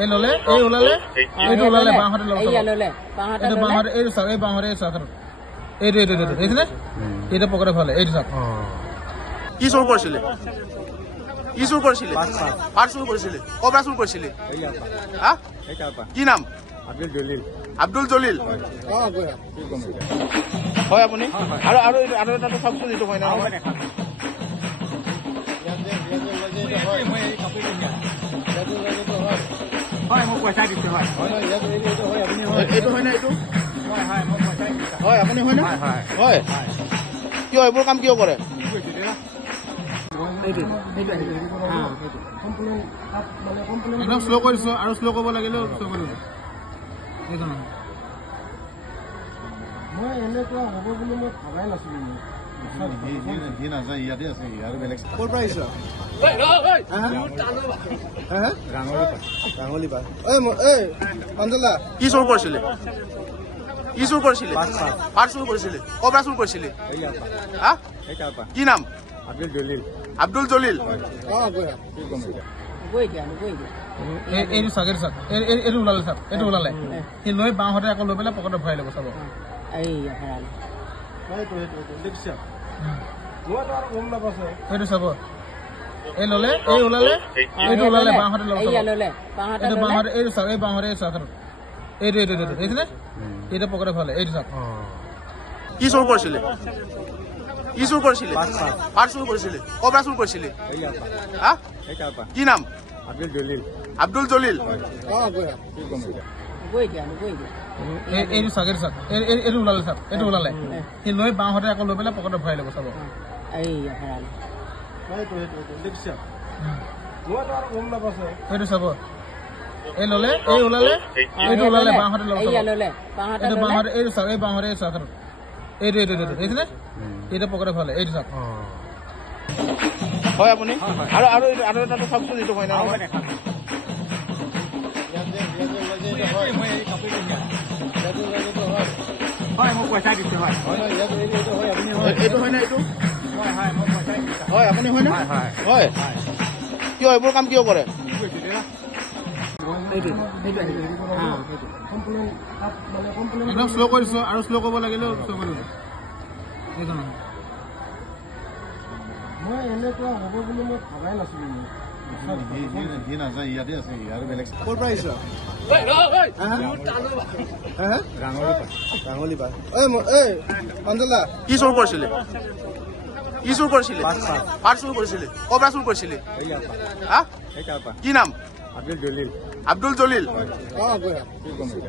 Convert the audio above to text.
এই ললে এই ওলালে এইটো ওলালে বাঁহতে ললে এইটো বাঁহতে এইটো চাওক এই বাঁহতে এই চাওক এইটো এইটো এইটো দেখিছেনে এইটো পকেটে ফালে এইটো চাওক কি চুৰ কৰিছিলে কি চুৰ কৰিছিলে পাৰ চুৰ কৰিছিলে কবা চুৰ কৰিছিলে হা কি নাম আব্দুল জলিল হয় আপুনি আৰু আৰু আৰু এটা চাওকচোন এইটো হয় না হয় মোক পইচা দিছে হয় এইটো হয় না এইটো হয় আপুনি হয় না হয় কিয় এইবোৰ কাম কিয় কৰে একদম শ্ল' কৰিছো আৰু শ্ল' কৰিব লাগিলেও শ্ল' কৰিব মই এনেকুৱা হ'ব বুলি মই ভাবাই নাছিলো কি চুৰ কৰিছিলে কি চুৰ কৰিছিলে পাৰ চুৰ কৰিছিলে কবা চুৰ কৰিছিলে হা কি নাম আব্দুল জলিল এইটো চাওক এইটো চাওক এইটো ওলালে চাওক এইটো ওলালে সি লৈ বাঁহতে আকৌ লৈ পেলাই পকেটত ভৰাই ল'ব চাব সেইটো চাব এই ললে এই ওলালে এইটো ওলালে বাঁহতে ললে এইটো বাঁহতে এইটো চাওক এই বাঁহতে এই চাওক এইটো এইটো এইটো দেখিছেনে এইটো পকেটে ফালে এইটো চাওক কি চুৰ কৰিছিলে কি চুৰ কৰিছিলে পাৰ চুৰ কৰিছিলে কবা চুৰ কৰিছিলে হা কি নাম আব্দুল জলিল এইটো চাওক এইটো চাওক এইটো ওলালে চাওক এইটো ওলালে সি লৈ বাঁহতে আকৌ লৈ পেলাই পকেটত ভৰাই ল'ব চাব সেইটো চাব এই ললে এই ওলালে এইটো ওলালে বাঁহতে ললে এইটো বাঁহতে এইটো চাওক এই বাঁহতে এই চাওক এইটো এইটো এইটো দেখিছেনে এইটো পকেটে ফালে এইটো চাওক হয় আপুনি আৰু আৰু আৰু এটা চাওকচোন এইটো হয় না হয় মোক পইচা দিছে হয় এইটো হয় না এইটো হয় আপুনি হয় না হয় কিয় এইবোৰ কাম কিয় কৰে একদম শ্ল' কৰিছো আৰু শ্ল' কৰিব লাগিলেও শ্ল' কৰিব মই এনেকুৱা হ'ব বুলি মই ভাবাই নাছিলো কি চুৰ কৰিছিলে কি চুৰ কৰিছিলে পাৰ চুৰ কৰিছিলে কবা চুৰ কৰিছিলে হা কি নাম আব্দুল জলিল